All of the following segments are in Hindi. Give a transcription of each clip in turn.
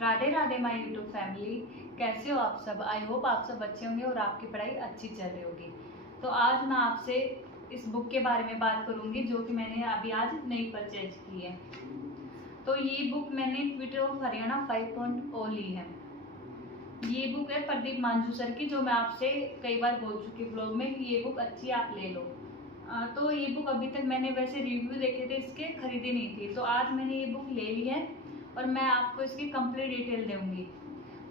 Radhe Radhe my YouTube family. कैसे हो आप सब? आई होप आप सब अच्छे होंगे और आपकी पढ़ाई अच्छी चल रही होगी। तो आज मैं आपसे इस बुक के बारे में बात करूंगी जो कि मैंने अभी आज नई परचेज की है। तो ये बुक मैंने ट्विटर ऑफ हरियाणा 5.0 ली है। ये बुक है प्रदीप मांझू सर की, जो मैं आपसे कई बार बोल चुकी हूँ ब्लॉग में कि ये बुक अच्छी है, आप ले लो। तो ये बुक अभी तक मैंने वैसे रिव्यू देखे थे, इसके खरीदी नहीं थी। तो आज मैंने ये बुक ले ली है और मैं आपको इसकी कंप्लीट डिटेल दूंगी,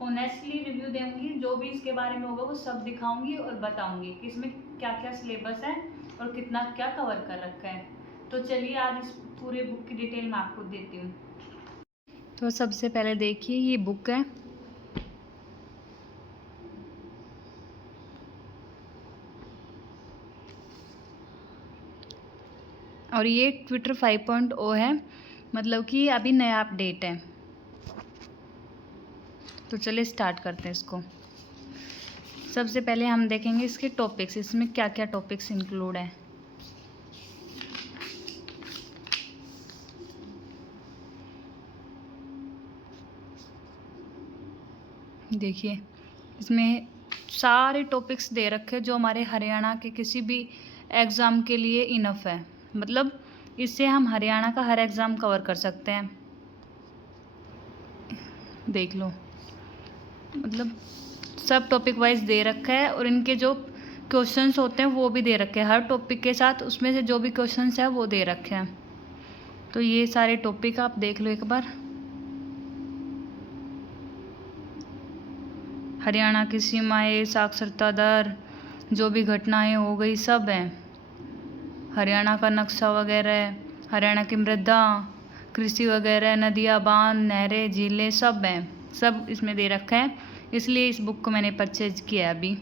ऑनेस्टली रिव्यू दूंगी, जो भी इसके बारे में होगा वो सब दिखाऊंगी और बताऊंगी कि इसमें क्या क्या सिलेबस है और कितना क्या कवर कर रखा है। तो चलिए आज इस पूरे बुक की डिटेल मैं आपको देती हूँ। तो सबसे पहले देखिए ये बुक है, और ये ट्विटर 5.0 है, मतलब कि अभी नया अपडेट है। तो चलिए स्टार्ट करते हैं इसको। सबसे पहले हम देखेंगे इसके टॉपिक्स, इसमें क्या क्या टॉपिक्स इंक्लूड है। देखिए इसमें सारे टॉपिक्स दे रखे जो हमारे हरियाणा के किसी भी एग्ज़ाम के लिए इनफ है, मतलब इससे हम हरियाणा का हर एग्ज़ाम कवर कर सकते हैं। देख लो, मतलब सब टॉपिक वाइज दे रखा है और इनके जो क्वेश्चंस होते हैं वो भी दे रखे हैं, हर टॉपिक के साथ उसमें से जो भी क्वेश्चंस है वो दे रखे हैं। तो ये सारे टॉपिक आप देख लो एक बार। हरियाणा की सीमाएं, साक्षरता दर, जो भी घटनाएं हो गई सब हैं। हरियाणा का नक्शा वगैरह, हरियाणा की मृदा, कृषि वगैरह, नदियाँ, बांध, नहरें, झीलें सब हैं, सब इसमें दे रखा है। इसलिए इस बुक को मैंने परचेज किया है अभी।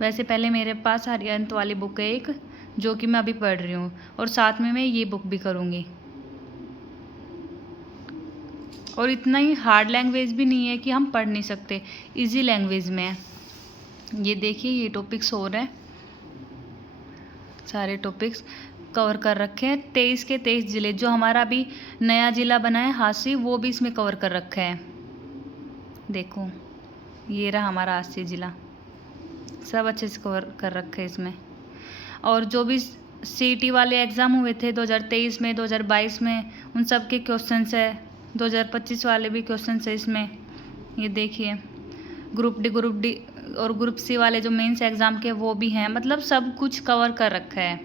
वैसे पहले मेरे पास हरियंत वाली बुक है एक, जो कि मैं अभी पढ़ रही हूँ, और साथ में मैं ये बुक भी करूँगी। और इतना ही हार्ड लैंग्वेज भी नहीं है कि हम पढ़ नहीं सकते, इजी लैंग्वेज में है। ये देखिए ये टॉपिक्स और हैं, सारे टॉपिक्स कवर कर रखे हैं। 23 के 23 ज़िले, जो हमारा अभी नया ज़िला बना है हांसी, वो भी इसमें कवर कर रखा है। देखो ये रहा हमारा हांसी ज़िला, सब अच्छे से कवर कर रखे हैं इसमें। और जो भी सीईटी वाले एग्ज़ाम हुए थे 2023 में, 2022 में, उन सब के क्वेश्चंस है। 2025 वाले भी क्वेश्चंस है इसमें। ये देखिए ग्रुप डी और ग्रुप सी वाले जो मेंस एग्ज़ाम के वो भी हैं, मतलब सब कुछ कवर कर रखा है।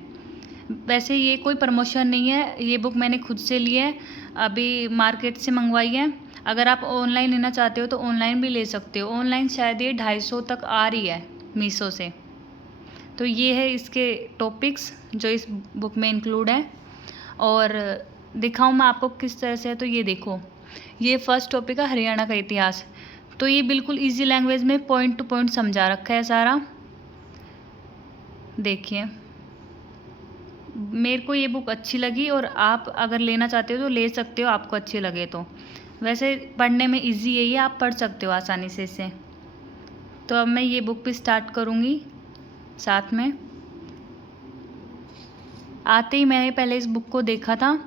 वैसे ये कोई प्रमोशन नहीं है, ये बुक मैंने खुद से ली है, अभी मार्केट से मंगवाई है। अगर आप ऑनलाइन लेना चाहते हो तो ऑनलाइन भी ले सकते हो। ऑनलाइन शायद ये 250 तक आ रही है मीशो से। तो ये है इसके टॉपिक्स जो इस बुक में इंक्लूड है। और दिखाऊं मैं आपको किस तरह से है, तो ये देखो, ये फर्स्ट टॉपिक है हरियाणा का इतिहास। तो ये बिल्कुल इजी लैंग्वेज में पॉइंट टू पॉइंट समझा रखा है सारा। देखिए मेरे को ये बुक अच्छी लगी, और आप अगर लेना चाहते हो तो ले सकते हो, आपको अच्छी लगे तो। वैसे पढ़ने में इजी है ये, आप पढ़ सकते हो आसानी से इसे। तो अब मैं ये बुक भी स्टार्ट करूँगी साथ में। आते ही मैंने पहले इस बुक को देखा था,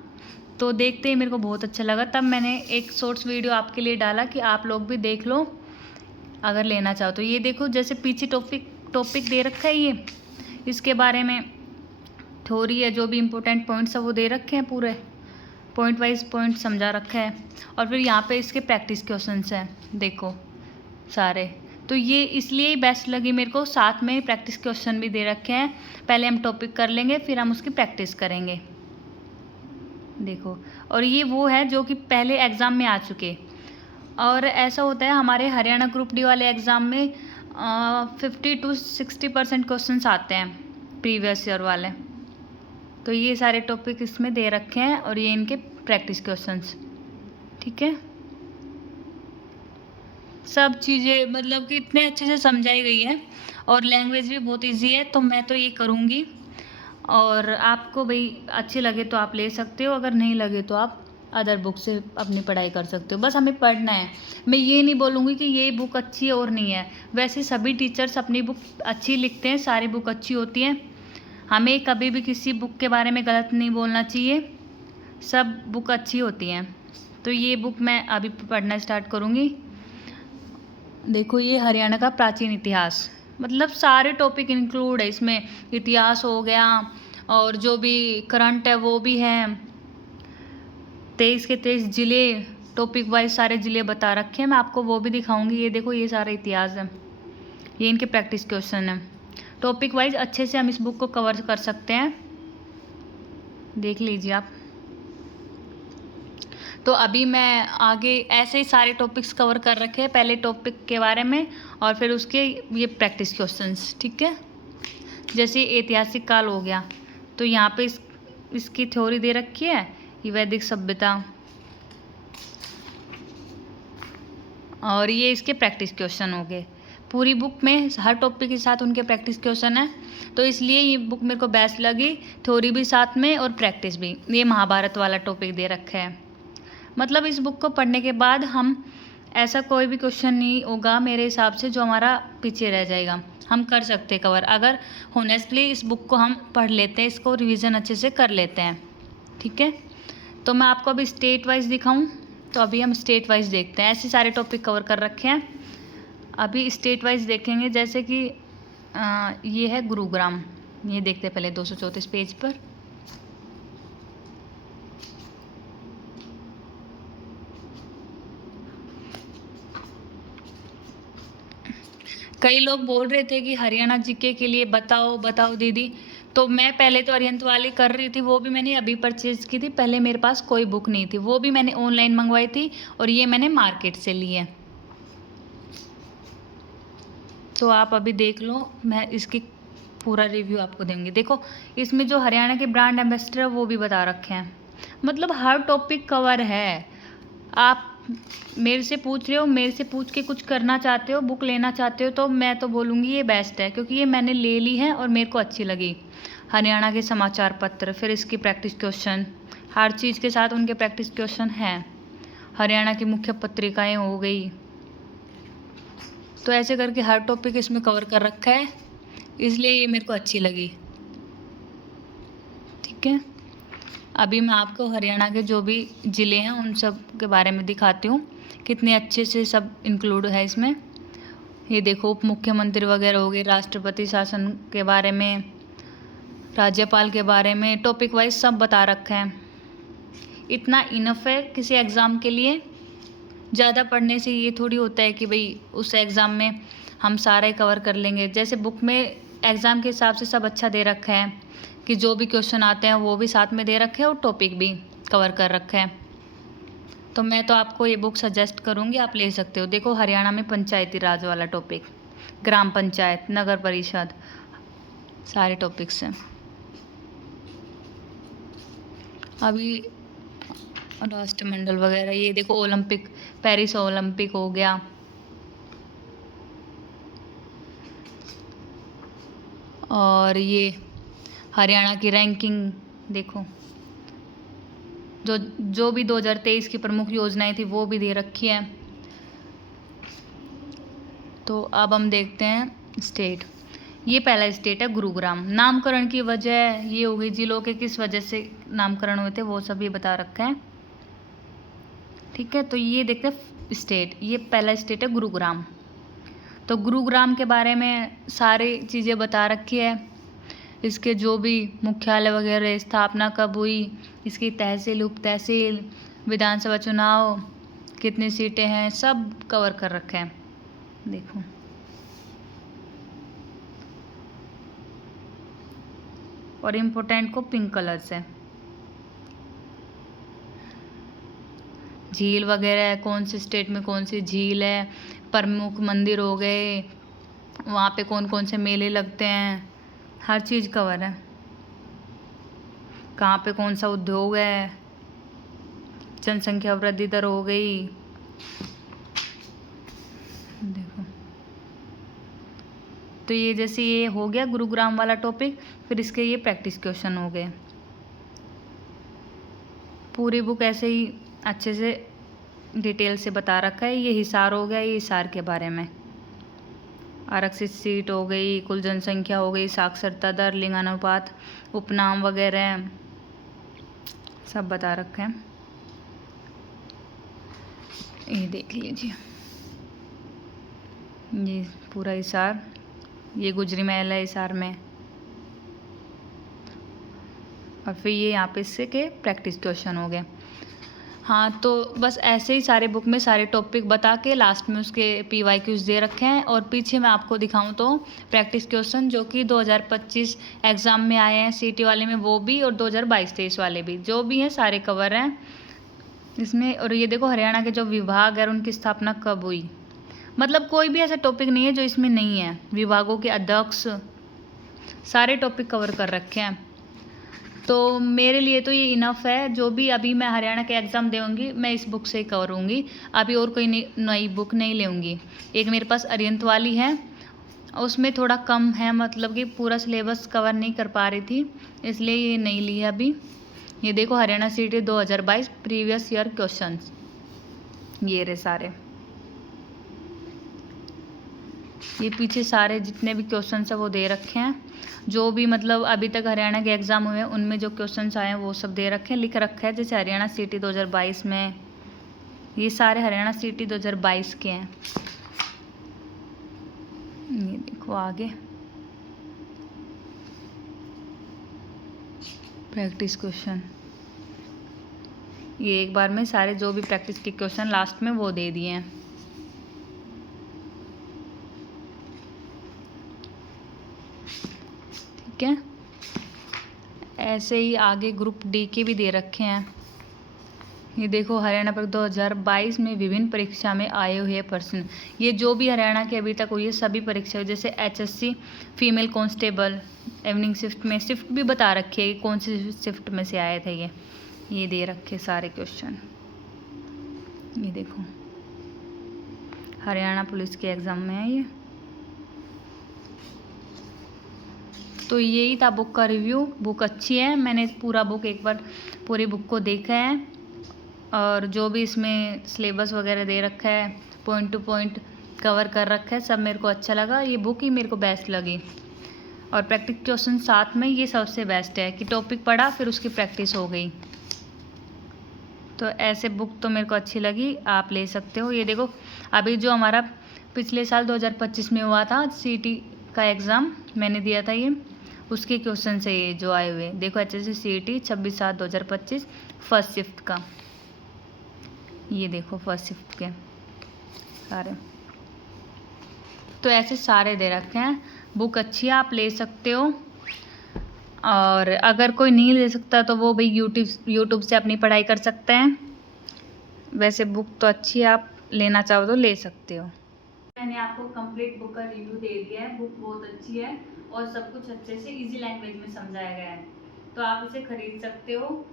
तो देखते ही मेरे को बहुत अच्छा लगा, तब मैंने एक शॉर्ट्स वीडियो आपके लिए डाला कि आप लोग भी देख लो अगर लेना चाहो तो। ये देखो जैसे पीछे टॉपिक दे रखा है, ये इसके बारे में थ्योरी है, जो भी इम्पोर्टेंट पॉइंट्स है वो दे रखे हैं, पूरे पॉइंट वाइज पॉइंट समझा रखा है। और फिर यहाँ पे इसके प्रैक्टिस क्वेश्चंस हैं, देखो सारे। तो ये इसलिए ही बेस्ट लगी मेरे को, साथ में प्रैक्टिस क्वेश्चन भी दे रखे हैं। पहले हम टॉपिक कर लेंगे, फिर हम उसकी प्रैक्टिस करेंगे। देखो, और ये वो है जो कि पहले एग्ज़ाम में आ चुके। और ऐसा होता है हमारे हरियाणा ग्रुप डी वाले एग्ज़ाम में 50 to 60% क्वेश्चंस आते हैं प्रीवियस ईयर वाले। तो ये सारे टॉपिक इसमें दे रखे हैं और ये इनके प्रैक्टिस क्वेश्चंस, ठीक है। सब चीज़ें मतलब कि इतने अच्छे से समझाई गई है, और लैंग्वेज भी बहुत इजी है। तो मैं तो ये करूँगी, और आपको भाई अच्छी लगे तो आप ले सकते हो, अगर नहीं लगे तो आप अदर बुक से अपनी पढ़ाई कर सकते हो। बस हमें पढ़ना है। मैं ये नहीं बोलूँगी कि ये बुक अच्छी है और नहीं है, वैसे सभी टीचर्स अपनी बुक अच्छी लिखते हैं, सारी बुक अच्छी होती हैं। हमें कभी भी किसी बुक के बारे में गलत नहीं बोलना चाहिए, सब बुक अच्छी होती हैं, तो ये बुक मैं अभी पढ़ना स्टार्ट करूँगी। देखो ये हरियाणा का प्राचीन इतिहास, मतलब सारे टॉपिक इंक्लूड है इसमें। इतिहास हो गया और जो भी करंट है वो भी है। 23 के 23 ज़िले टॉपिक वाइज सारे ज़िले बता रखे हैं, मैं आपको वो भी दिखाऊंगी। ये देखो ये सारा इतिहास है, ये इनके प्रैक्टिस क्वेश्चन है। टॉपिक वाइज अच्छे से हम इस बुक को कवर कर सकते हैं, देख लीजिए आप। तो अभी मैं आगे ऐसे ही सारे टॉपिक्स कवर कर रखे हैं, पहले टॉपिक के बारे में और फिर उसके ये प्रैक्टिस क्वेश्चंस, ठीक है। जैसे ऐतिहासिक काल हो गया, तो यहाँ पे इसकी थ्योरी दे रखी है, ये वैदिक सभ्यता, और ये इसके प्रैक्टिस क्वेश्चन हो गए। पूरी बुक में हर टॉपिक के साथ उनके प्रैक्टिस क्वेश्चन है, तो इसलिए ये बुक मेरे को बेस्ट लगी। थ्योरी भी साथ में और प्रैक्टिस भी। ये महाभारत वाला टॉपिक दे रखा है, मतलब इस बुक को पढ़ने के बाद हम ऐसा कोई भी क्वेश्चन नहीं होगा मेरे हिसाब से जो हमारा पीछे रह जाएगा, हम कर सकते हैं कवर, अगर होनेस्टली इस बुक को हम पढ़ लेते हैं, इसको रिवीजन अच्छे से कर लेते हैं, ठीक है। तो मैं आपको अभी स्टेट वाइज दिखाऊं, तो अभी हम स्टेट वाइज देखते हैं। ऐसे सारे टॉपिक कवर कर रखे हैं, अभी स्टेट वाइज देखेंगे। जैसे कि ये है गुरुग्राम, ये देखते हैं पहले 234 पेज पर। कई लोग बोल रहे थे कि हरियाणा जीके के लिए बताओ बताओ दीदी, तो मैं पहले तो अरिहंत वाली कर रही थी, वो भी मैंने अभी परचेज की थी। पहले मेरे पास कोई बुक नहीं थी, वो भी मैंने ऑनलाइन मंगवाई थी और ये मैंने मार्केट से ली है। तो आप अभी देख लो, मैं इसकी पूरा रिव्यू आपको देंगे। देखो इसमें जो हरियाणा के ब्रांड एम्बेसडर है वो भी बता रखे हैं, मतलब हर टॉपिक कवर है। आप मेरे से पूछ रहे हो, मेरे से पूछ के कुछ करना चाहते हो, बुक लेना चाहते हो, तो मैं तो बोलूँगी ये बेस्ट है, क्योंकि ये मैंने ले ली है और मेरे को अच्छी लगी। हरियाणा के समाचार पत्र, फिर इसकी प्रैक्टिस क्वेश्चन, हर चीज़ के साथ उनके प्रैक्टिस क्वेश्चन हैं। हरियाणा की मुख्य पत्रिकाएं हो गई, तो ऐसे करके हर टॉपिक इसमें कवर कर रखा है, इसलिए ये मेरे को अच्छी लगी, ठीक है। अभी मैं आपको हरियाणा के जो भी ज़िले हैं उन सब के बारे में दिखाती हूँ, कितने अच्छे से सब इंक्लूड है इसमें। ये देखो उप मुख्यमंत्री वगैरह हो गए, राष्ट्रपति शासन के बारे में, राज्यपाल के बारे में, टॉपिक वाइज सब बता रखा है। इतना इनफ है किसी एग्ज़ाम के लिए। ज़्यादा पढ़ने से ये थोड़ी होता है कि भाई उस एग्ज़ाम में हम सारा कवर कर लेंगे। जैसे बुक में एग्ज़ाम के हिसाब से सब अच्छा दे रखा है कि जो भी क्वेश्चन आते हैं वो भी साथ में दे रखे हैं और टॉपिक भी कवर कर रखा है। तो मैं तो आपको ये बुक सजेस्ट करूँगी, आप ले सकते हो। देखो हरियाणा में पंचायती राज वाला टॉपिक, ग्राम पंचायत, नगर परिषद, सारे टॉपिक्स हैं। अभी राष्ट्रमंडल वगैरह, ये देखो ओलंपिक, पेरिस ओलंपिक हो गया, और ये हरियाणा की रैंकिंग देखो, जो भी 2023 की प्रमुख योजनाएं थी वो भी दे रखी है। तो अब हम देखते हैं स्टेट। ये पहला स्टेट है गुरुग्राम। नामकरण की वजह ये हो गई, जिलों के किस वजह से नामकरण हुए थे वो सब ये बता रखा है, ठीक है। तो ये देखते हैं स्टेट, ये पहला स्टेट है गुरुग्राम। तो गुरुग्राम के बारे में सारी चीज़ें बता रखी है, इसके जो भी मुख्यालय वगैरह, स्थापना कब हुई, इसकी तहसील, उप तहसील, विधानसभा चुनाव, कितनी सीटें हैं, सब कवर कर रखे हैं। देखो और इम्पोर्टेंट को पिंक कलर से, झील वगैरह है, कौन से स्टेट में कौन सी झील है, प्रमुख मंदिर हो गए, वहाँ पे कौन कौन से मेले लगते हैं, हर चीज़ कवर है। कहाँ पे कौन सा उद्योग है, जनसंख्या वृद्धि दर हो गई, देखो। तो ये जैसे ये हो गया गुरुग्राम वाला टॉपिक, फिर इसके ये प्रैक्टिस क्वेश्चन हो गए। पूरी बुक ऐसे ही अच्छे से डिटेल से बता रखा है। ये हिसार हो गया, ये हिसार के बारे में, आरक्षित सीट हो गई, कुल जनसंख्या हो गई, साक्षरता दर, लिंगानुपात, उपनाम वगैरह सब बता रखे हैं। ये देख लीजिए, ये पूरा हिसार, ये गुजरी महल है हिसार में, और फिर ये यहाँ पे इससे के प्रैक्टिस क्वेश्चन हो गए। हाँ, तो बस ऐसे ही सारे बुक में सारे टॉपिक बता के लास्ट में उसके PYQs दे रखे हैं। और पीछे मैं आपको दिखाऊं तो प्रैक्टिस क्वेश्चन जो कि 2025 एग्ज़ाम में आए हैं CT वाले में, वो भी, और 2022-23 वाले भी, जो भी हैं सारे कवर हैं इसमें। और ये देखो हरियाणा के जो विभाग है उनकी स्थापना कब हुई, मतलब कोई भी ऐसा टॉपिक नहीं है जो इसमें नहीं है। विभागों के अध्यक्ष, सारे टॉपिक कवर कर रखे हैं। तो मेरे लिए तो ये इनफ है। जो भी अभी मैं हरियाणा के एग्ज़ाम देऊँगी मैं इस बुक से ही करूँगी, अभी और कोई नई बुक नहीं लेऊँगी। एक मेरे पास अरिहंत वाली है, उसमें थोड़ा कम है, मतलब कि पूरा सिलेबस कवर नहीं कर पा रही थी, इसलिए ये नहीं ली है अभी। ये देखो Haryana CT 2022 previous year questions, ये रहे सारे। ये पीछे सारे जितने भी क्वेश्चंस हैं वो दे रखे हैं, जो भी मतलब अभी तक हरियाणा के एग्ज़ाम हुए हैं उनमें जो क्वेश्चंस आए हैं वो सब दे रखे हैं, लिख रखा है। जैसे हरियाणा CT 2022 में, ये सारे हरियाणा CT 2022 के हैं। ये देखो आगे प्रैक्टिस क्वेश्चन, ये एक बार में सारे जो भी प्रैक्टिस के क्वेश्चन लास्ट में वो दे दिए हैं। ठीक है, ऐसे ही आगे ग्रुप D के भी दे रखे हैं। ये देखो हरियाणा पर 2022 में विभिन्न परीक्षा में आए हुए प्रश्न, ये जो भी हरियाणा के अभी तक हुई है सभी परीक्षा, जैसे HSC female constable evening shift में, शिफ्ट भी बता रखी है कि कौन सी शिफ्ट में से आए थे। ये दे रखे सारे क्वेश्चन। ये देखो हरियाणा पुलिस के एग्ज़ाम में है ये। तो यही था बुक का रिव्यू। बुक अच्छी है, मैंने पूरा बुक एक बार पूरी बुक को देखा है, और जो भी इसमें सिलेबस वगैरह दे रखा है, पॉइंट टू पॉइंट कवर कर रखा है, सब मेरे को अच्छा लगा। ये बुक ही मेरे को बेस्ट लगी, और प्रैक्टिस क्वेश्चन साथ में ये सबसे बेस्ट है कि टॉपिक पढ़ा फिर उसकी प्रैक्टिस हो गई। तो ऐसे बुक तो मेरे को अच्छी लगी, आप ले सकते हो। ये देखो अभी जो हमारा पिछले साल 2025 में हुआ था CT का एग्ज़ाम, मैंने दिया था ये, उसके क्वेश्चन से ये जो आए हुए, देखो HSC CT 26/7/2025 फर्स्ट शिफ्ट का, ये देखो फर्स्ट शिफ्ट के सारे। तो ऐसे सारे दे रखे हैं। बुक अच्छी है, आप ले सकते हो। और अगर कोई नहीं ले सकता तो वो भाई यूट्यूब से अपनी पढ़ाई कर सकते हैं। वैसे बुक तो अच्छी है, आप लेना चाहो तो ले सकते हो। मैंने आपको कंप्लीट बुक का रिव्यू दे दिया है। बुक बहुत अच्छी है और सब कुछ अच्छे से इजी लैंग्वेज में समझाया गया है, तो आप इसे खरीद सकते हो।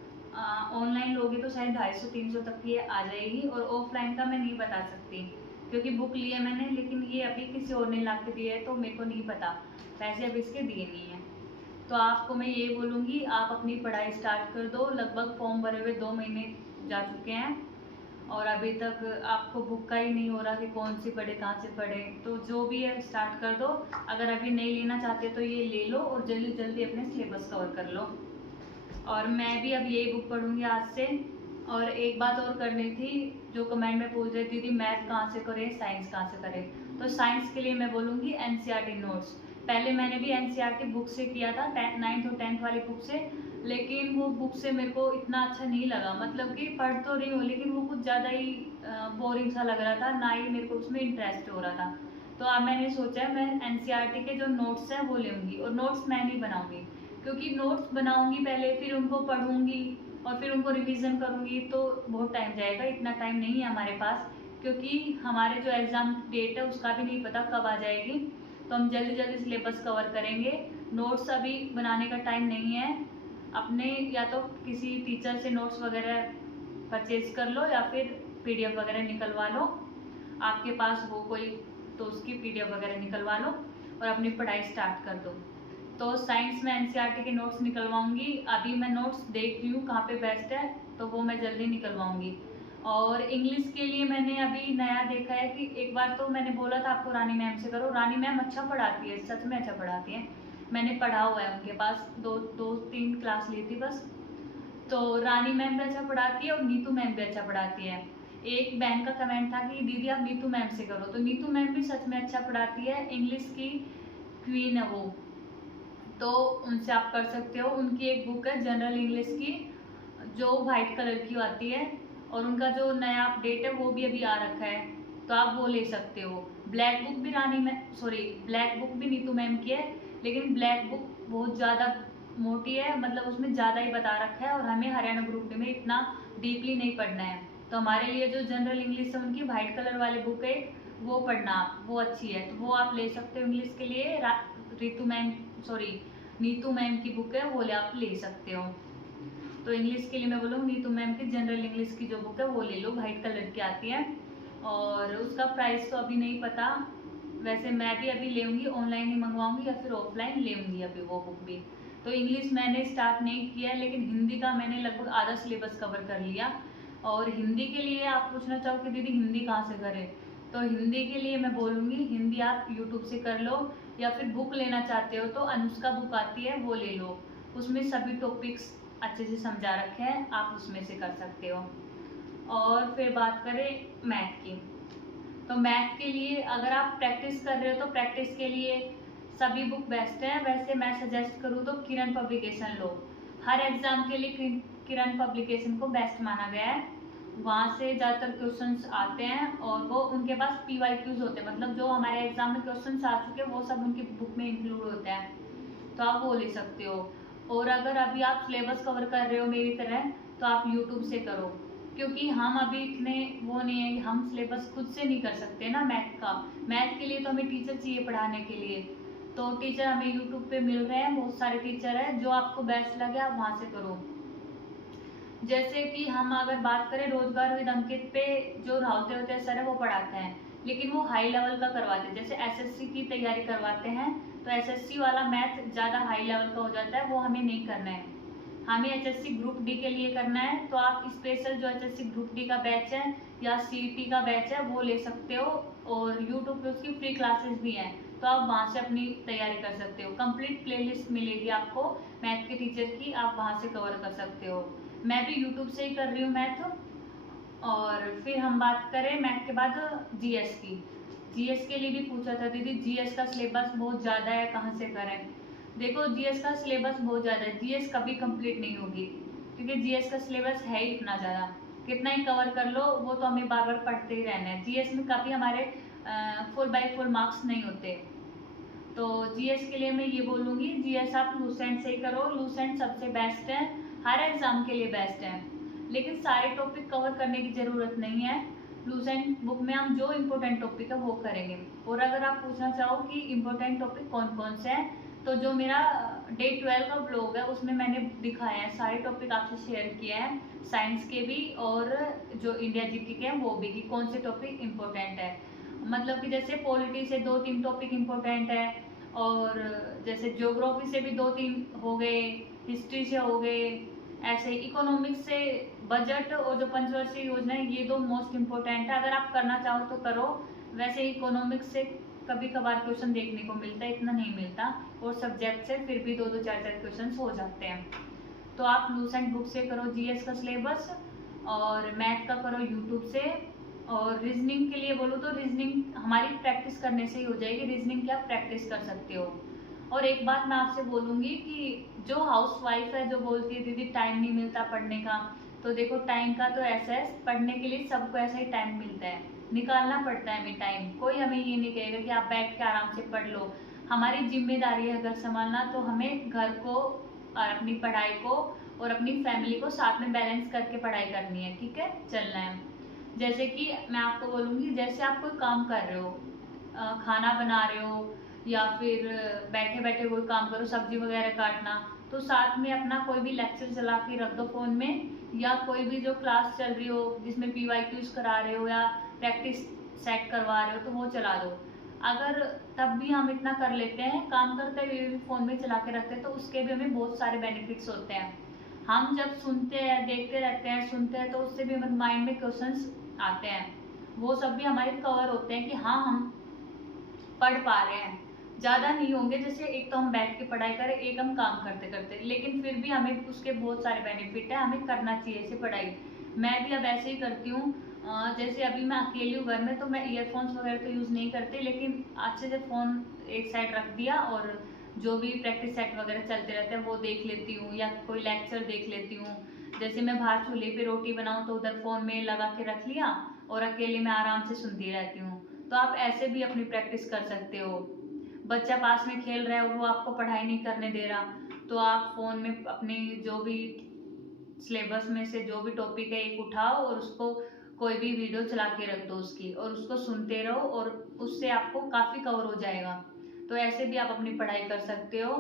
ऑनलाइन लोगे तो शायद 250-300 तक की आ जाएगी, और ऑफलाइन का मैं नहीं बता सकती क्योंकि बुक ली है मैंने, लेकिन ये अभी किसी और ने ला के दिया है तो मेरे को नहीं पता, पैसे अभी इसके दिए नहीं हैं। तो आपको मैं ये बोलूँगी आप अपनी पढ़ाई स्टार्ट कर दो। लगभग फॉर्म भरे हुए 2 महीने जा चुके हैं और अभी तक आपको बुक का ही नहीं हो रहा कि कौन सी पढ़े, कहाँ से पढ़े। तो जो भी है स्टार्ट कर दो। अगर अभी नहीं लेना चाहते तो ये ले लो और जल्दी जल्दी अपने सिलेबस कवर कर लो। और मैं भी अब यही बुक पढ़ूंगी आज से। और एक बात और करनी थी, जो कमेंट में पूछ रही थी दीदी मैथ कहाँ से करें, साइंस कहाँ से करें, तो साइंस के लिए मैं बोलूँगी NCERT नोट्स। पहले मैंने भी NCERT बुक से किया था, 9th और 10th वाली बुक से, लेकिन वो बुक से मेरे को इतना अच्छा नहीं लगा। मतलब कि पढ़ तो रही हूँ लेकिन वो कुछ ज़्यादा ही बोरिंग सा लग रहा था, ना ही मेरे को उसमें इंटरेस्ट हो रहा था। तो अब मैंने सोचा है मैं NCERT के जो नोट्स हैं वो लूँगी, और नोट्स मैं नहीं बनाऊँगी क्योंकि नोट्स बनाऊँगी पहले, फिर उनको पढ़ूँगी और फिर उनको रिवीजन करूँगी तो बहुत टाइम जाएगा। इतना टाइम नहीं है हमारे पास, क्योंकि हमारे जो एग्ज़ाम डेट है उसका भी नहीं पता कब आ जाएगी। तो हम जल्दी जल्दी सिलेबस कवर करेंगे। नोट्स अभी बनाने का टाइम नहीं है। अपने या तो किसी टीचर से नोट्स वगैरह परचेज कर लो या फिर PDF वगैरह निकलवा लो, आपके पास हो कोई तो उसकी PDF वगैरह निकलवा लो और अपनी पढ़ाई स्टार्ट कर दो। तो साइंस में NCERT के नोट्स निकलवाऊंगी। अभी मैं नोट्स देख रही हूँ कहाँ पे बेस्ट है, तो वो मैं जल्दी निकलवाऊंगी। और इंग्लिश के लिए मैंने अभी नया देखा है कि एक बार तो मैंने बोला था आपको रानी मैम से करो। रानी मैम अच्छा पढ़ाती है, सच में अच्छा पढ़ाती है। मैंने पढ़ा हुआ है उनके पास, 2-3 क्लास ली थी बस। तो रानी मैम भी अच्छा पढ़ाती है और नीतू मैम भी अच्छा पढ़ाती है। एक बहन का कमेंट था कि दीदी आप नीतू मैम से करो, तो नीतू मैम भी सच में अच्छा पढ़ाती है, इंग्लिश की क्वीन है वो, तो उनसे आप कर सकते हो। उनकी एक बुक है जनरल इंग्लिश की जो वाइट कलर की आती है, और उनका जो नया अपडेट है वो भी अभी आ रखा है, तो आप वो ले सकते हो। ब्लैक बुक भी ब्लैक बुक भी नीतू मैम की है, लेकिन ब्लैक बुक बहुत ज़्यादा मोटी है, मतलब उसमें ज़्यादा ही बता रखा है, और हमें हरियाणा ग्रुप डी में इतना डीपली नहीं पढ़ना है। तो हमारे लिए जो जनरल इंग्लिश है उनकी वाइट कलर वाली बुक है, वो पढ़ना आप, वो अच्छी है, तो वो आप ले सकते हो इंग्लिश के लिए। नीतू मैम की बुक है वो आप ले सकते हो। तो इंग्लिश के लिए मैं बोलूँ नीतू मैम की जनरल इंग्लिश की जो बुक है वो ले लो, वाइट कलर की आती है, और उसका प्राइस तो अभी नहीं पता, वैसे मैं भी अभी लेंगी, ऑनलाइन ही मंगवाऊंगी या फिर ऑफलाइन लेंगी अभी वो बुक भी। तो इंग्लिश मैंने स्टार्ट नहीं किया, लेकिन हिंदी का मैंने लगभग आधा सिलेबस कवर कर लिया। और हिंदी के लिए आप पूछना चाहो कि दीदी हिंदी कहाँ से करें, तो हिंदी के लिए मैं बोलूँगी हिंदी आप यूट्यूब से कर लो, या फिर बुक लेना चाहते हो तो अनुष्का बुक आती है वो ले लो, उसमें सभी टॉपिक्स अच्छे से समझा रखे हैं, आप उसमें से कर सकते हो। और फिर बात करें मैथ की, तो मैथ के लिए अगर आप प्रैक्टिस कर रहे हो तो प्रैक्टिस के लिए सभी बुक बेस्ट है। वैसे मैं सजेस्ट करूँ तो किरण पब्लिकेशन लो, हर एग्जाम के लिए किरण पब्लिकेशन को बेस्ट माना गया है, वहाँ से ज़्यादातर क्वेश्चंस आते हैं, और वो उनके पास PYQs होते हैं, मतलब जो हमारे एग्जाम में क्वेश्चंस आ चुके हैं वो सब उनकी बुक में इंक्लूड होते हैं, तो आप वो ले सकते हो। और अगर अभी आप सिलेबस कवर कर रहे हो मेरी तरह, तो आप यूट्यूब से करो, क्योंकि हम अभी इतने वो नहीं है, हम सिलेबस खुद से नहीं कर सकते ना मैथ का। मैथ के लिए तो हमें टीचर चाहिए पढ़ाने के लिए, तो टीचर हमें यूट्यूब पे मिल रहे हैं, बहुत सारे टीचर हैं, जो आपको बेस्ट लगे आप वहाँ से करो। जैसे कि हम अगर बात करें रोजगार विद अंकित पे, जो रावते सर है वो पढ़ाते हैं, लेकिन वो हाई लेवल का करवाते हैं, जैसे SSC की तैयारी करवाते हैं, तो SSC वाला मैथ ज़्यादा हाई लेवल का हो जाता है, वो हमें नहीं करना है, हमें HSC ग्रुप डी के लिए करना है। तो आप स्पेशल जो HSC ग्रुप डी का बैच है या CET का बैच है वो ले सकते हो, और यूट्यूब पे उसकी फ्री क्लासेस भी हैं, तो आप वहाँ से अपनी तैयारी कर सकते हो, कंप्लीट प्लेलिस्ट मिलेगी आपको मैथ के टीचर की, आप वहाँ से कवर कर सकते हो। मैं भी यूट्यूब से ही कर रही हूँ मैथ। और फिर हम बात करें मैथ के बाद GS की, GS के लिए भी पूछा था दीदी GS का सिलेबस बहुत ज़्यादा है कहाँ से करें। देखो GS का सिलेबस बहुत ज़्यादा है, GS कभी कंप्लीट नहीं होगी, क्योंकि GS का सिलेबस है ही इतना ज़्यादा, कितना ही कवर कर लो वो तो हमें बार बार पढ़ते ही रहना है। GS में कभी हमारे फुल बाई फुल मार्क्स नहीं होते, तो GS के लिए मैं ये बोलूँगी GS आप लूसेंट से ही करो, लूसेंट सबसे बेस्ट है, हर एग्ज़ाम के लिए बेस्ट है, लेकिन सारे टॉपिक कवर करने की ज़रूरत नहीं है। लूसेंट बुक में हम जो इम्पोर्टेंट टॉपिक है वो करेंगे। और अगर आप पूछना चाहो कि इम्पोर्टेंट टॉपिक कौन कौन से हैं, तो जो मेरा डे 12 का ब्लॉग है उसमें मैंने दिखाया है, सारे टॉपिक आपसे शेयर किए हैं, साइंस के भी और जो इंडिया जीके के हैं वो भी, कि कौन से टॉपिक इम्पोर्टेंट है। मतलब कि जैसे पॉलिटी से 2-3 टॉपिक इम्पोर्टेंट है, और जैसे ज्योग्राफी से भी 2-3 हो गए, हिस्ट्री से हो गए, ऐसे इकोनॉमिक्स से बजट और जो पंचवर्षीय योजना है ये 2 मोस्ट इम्पोर्टेंट है, अगर आप करना चाहो तो करो। वैसे इकोनॉमिक्स से कभी कभार क्वेश्चन देखने को मिलता है, इतना नहीं मिलता, और सब्जेक्ट से फिर भी 2-2 4-4 क्वेश्चन हो जाते हैं। तो आप लूसेंट बुक से करो GS का सिलेबस, और मैथ का करो यूट्यूब से। और रीजनिंग के लिए बोलो तो रीजनिंग हमारी प्रैक्टिस करने से ही हो जाएगी, रीजनिंग की आप प्रैक्टिस कर सकते हो। और एक बात मैं आपसे बोलूँगी कि जो हाउस वाइफ है जो बोलती है दीदी टाइम नहीं मिलता पढ़ने का, तो देखो टाइम का तो ऐसा है, पढ़ने के लिए सबको ऐसा ही टाइम मिलता है, निकालना पड़ता है हमें टाइम। कोई हमें ये नहीं कहेगा कि आप बैठ के आराम से पढ़ लो, हमारी जिम्मेदारी है घर संभालना, तो हमें घर को और अपनी पढ़ाई को और अपनी फैमिली को साथ में बैलेंस करके पढ़ाई करनी है, ठीक है, चलना है। जैसे कि मैं आपको बोलूँगी, जैसे आप कोई काम कर रहे हो, खाना बना रहे हो, या फिर बैठे बैठे कोई काम करो, सब्जी वगैरह काटना, तो साथ में अपना कोई भी लेक्चर चला के रख दो फ़ोन में, या कोई भी जो क्लास चल रही हो जिसमें PYQs करा रहे हो या प्रैक्टिस सेट करवा रहे हो तो वो चला दो। अगर तब भी हम इतना कर लेते हैं, काम करते हुए भी फ़ोन में चला के रखते हैं, तो उसके भी हमें बहुत सारे बेनिफिट्स होते हैं। हम जब सुनते हैं, देखते रहते हैं, सुनते हैं, तो उससे भी हमारे माइंड में क्वेश्चंस आते हैं, वो सब भी हमारे कवर होते हैं कि हाँ हम पढ़ पा रहे हैं। ज़्यादा नहीं होंगे, जैसे एक तो हम बैठ के पढ़ाई करें, एक हम काम करते करते, लेकिन फिर भी हमें उसके बहुत सारे बेनिफिट है, हमें करना चाहिए इसे पढ़ाई। मैं भी अब ऐसे ही करती हूँ, जैसे अभी मैं अकेली हूँ घर में, तो मैं ईयरफोन्स वगैरह तो यूज़ नहीं करती, लेकिन अच्छे से फ़ोन एक साइड रख दिया और जो भी प्रैक्टिस सेट वगैरह चलते रहते हैं वो देख लेती हूँ, या कोई लेक्चर देख लेती हूँ। जैसे मैं बाहर चूल्हे पे रोटी बनाऊँ तो उधर फ़ोन में लगा के रख लिया और अकेले मैं आराम से सुनती रहती हूँ। तो आप ऐसे भी अपनी प्रैक्टिस कर सकते हो। बच्चा पास में खेल रहा है और वो आपको पढ़ाई नहीं करने दे रहा, तो आप फ़ोन में अपनी जो भी सिलेबस में से जो भी टॉपिक है एक उठाओ और उसको कोई भी वीडियो चला के रख दो उसकी, और उसको सुनते रहो, और उससे आपको काफ़ी कवर हो जाएगा। तो ऐसे भी आप अपनी पढ़ाई कर सकते हो।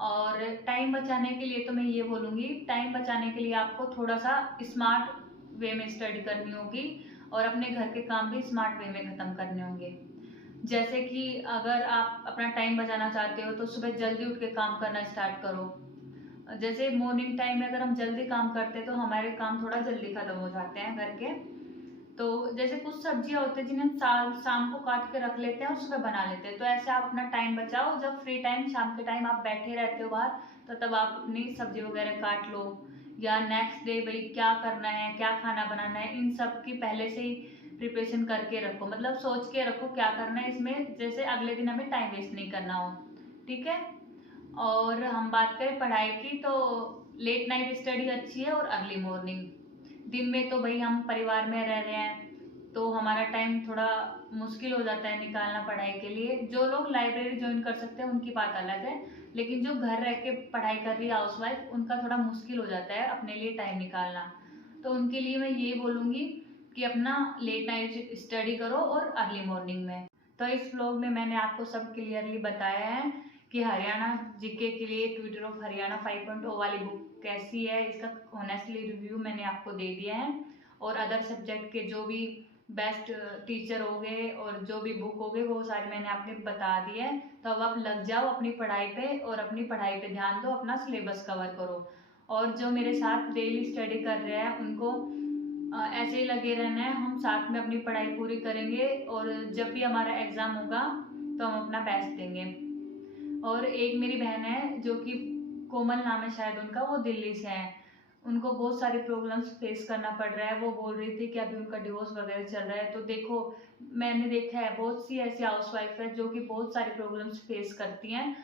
और टाइम बचाने के लिए तो मैं ये बोलूँगी, टाइम बचाने के लिए आपको थोड़ा सा स्मार्ट वे में स्टडी करनी होगी और अपने घर के काम भी स्मार्ट वे में ख़त्म करने होंगे। जैसे कि अगर आप अपना टाइम बचाना चाहते हो तो सुबह जल्दी उठ के काम करना स्टार्ट करो। जैसे मॉर्निंग टाइम में अगर हम जल्दी काम करते हैं तो हमारे काम थोड़ा जल्दी खत्म हो जाते हैं घर के। तो जैसे कुछ सब्जियां होती है जिन्हें हम शाम को काट के रख लेते हैं और सुबह बना लेते हैं, तो ऐसे आप अपना टाइम बचाओ। जब फ्री टाइम शाम के टाइम आप बैठे रहते हो बाहर, तो तब आप अपनी सब्जी वगैरह काट लो, या नेक्स्ट डे भाई क्या करना है, क्या खाना बनाना है, इन सब की पहले से ही प्रिपरेशन करके रखो, मतलब सोच के रखो क्या करना है इसमें, जैसे अगले दिन हमें टाइम वेस्ट नहीं करना हो। ठीक है। और हम बात करें पढ़ाई की, तो लेट नाइट स्टडी अच्छी है और अर्ली मॉर्निंग। दिन में तो भाई हम परिवार में रह रहे हैं तो हमारा टाइम थोड़ा मुश्किल हो जाता है निकालना पढ़ाई के लिए। जो लोग लाइब्रेरी ज्वाइन कर सकते हैं उनकी बात अलग है, लेकिन जो घर रह के पढ़ाई कर रही है हाउस वाइफ, उनका थोड़ा मुश्किल हो जाता है अपने लिए टाइम निकालना। तो उनके लिए मैं ये बोलूँगी कि अपना लेट नाइट स्टडी करो और अर्ली मॉर्निंग में। तो इस व्लॉग में मैंने आपको सब क्लियरली बताया है कि हरियाणा जीके के लिए ट्विटर ऑफ हरियाणा 5.0 वाली बुक कैसी है, इसका ऑनेस्टली रिव्यू मैंने आपको दे दिया है। और अदर सब्जेक्ट के जो भी बेस्ट टीचर हो गए और जो भी बुक हो गए वो सारी मैंने आपने बता दी है। तो अब आप लग जाओ अपनी पढ़ाई पे और अपनी पढ़ाई पे ध्यान दो, अपना सिलेबस कवर करो। और जो मेरे साथ डेली स्टडी कर रहे हैं उनको ऐसे ही लगे रहना है, हम साथ में अपनी पढ़ाई पूरी करेंगे और जब भी हमारा एग्ज़ाम होगा तो हम अपना बेस्ट देंगे। और एक मेरी बहन है जो कि कोमल नाम है शायद उनका, वो दिल्ली से है। उनको बहुत सारी प्रॉब्लम्स फेस करना पड़ रहा है। वो बोल रही थी कि अभी उनका डिवोर्स वगैरह चल रहा है। तो देखो, मैंने देखा है बहुत सी ऐसी हाउसवाइफ है जो कि बहुत सारी प्रॉब्लम्स फेस करती हैं,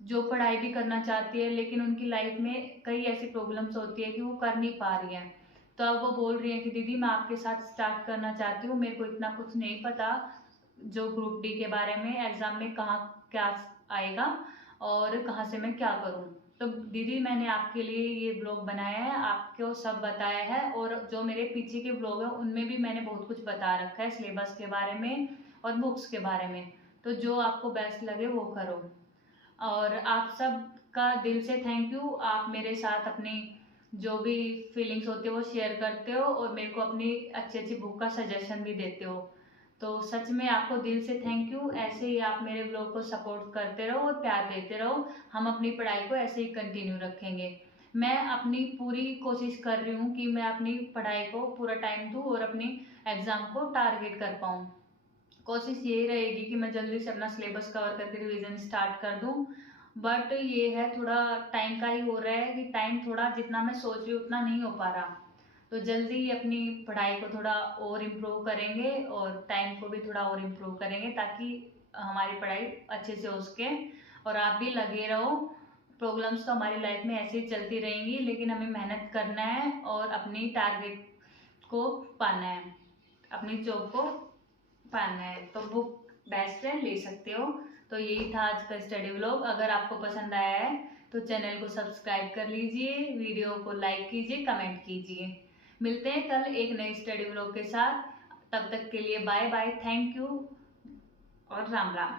जो पढ़ाई भी करना चाहती है लेकिन उनकी लाइफ में कई ऐसी प्रॉब्लम्स होती है कि वो कर नहीं पा रही हैं। तो अब वो बोल रही है कि दीदी मैं आपके साथ स्टार्ट करना चाहती हूँ, मेरे को इतना कुछ नहीं पता जो ग्रुप डी के बारे में, एग्ज़ाम में कहाँ क्या आएगा और कहाँ से मैं क्या करूँ। तो दीदी मैंने आपके लिए ये ब्लॉग बनाया है, आपको सब बताया है, और जो मेरे पीछे के ब्लॉग हैं उनमें भी मैंने बहुत कुछ बता रखा है सिलेबस के बारे में और बुक्स के बारे में। तो जो आपको बेस्ट लगे वो करो। और आप सब का दिल से थैंक यू, आप मेरे साथ अपनी जो भी फीलिंग्स होती है वो शेयर करते हो और मेरे को अपनी अच्छी अच्छी बुक का सजेशन भी देते हो। तो सच में आपको दिल से थैंक यू। ऐसे ही आप मेरे ब्लॉग को सपोर्ट करते रहो और प्यार देते रहो। हम अपनी पढ़ाई को ऐसे ही कंटिन्यू रखेंगे। मैं अपनी पूरी कोशिश कर रही हूँ कि मैं अपनी पढ़ाई को पूरा टाइम दूँ और अपनी एग्ज़ाम को टारगेट कर पाऊँ। कोशिश यही रहेगी कि मैं जल्दी से अपना सिलेबस कवर करके रिवीजन स्टार्ट कर दूं। बट ये है थोड़ा टाइम का ही हो रहा है कि टाइम थोड़ा जितना मैं सोच रही हूँ उतना नहीं हो पा रहा। तो जल्दी ही अपनी पढ़ाई को थोड़ा और इम्प्रूव करेंगे और टाइम को भी थोड़ा और इम्प्रूव करेंगे ताकि हमारी पढ़ाई अच्छे से हो सके। और आप भी लगे रहो। प्रॉब्लम्स तो हमारी लाइफ में ऐसे ही चलती रहेंगी, लेकिन हमें मेहनत करना है और अपनी टारगेट को पाना है, अपनी जॉब को पाना है। तो बुक बेस्ट है, ले सकते हो। तो यही था आज का स्टडी व्लॉग। अगर आपको पसंद आया है तो चैनल को सब्सक्राइब कर लीजिए, वीडियो को लाइक कीजिए, कमेंट कीजिए। मिलते हैं कल एक नई स्टडी व्लॉग के साथ। तब तक के लिए बाय बाय, थैंक यू और राम राम।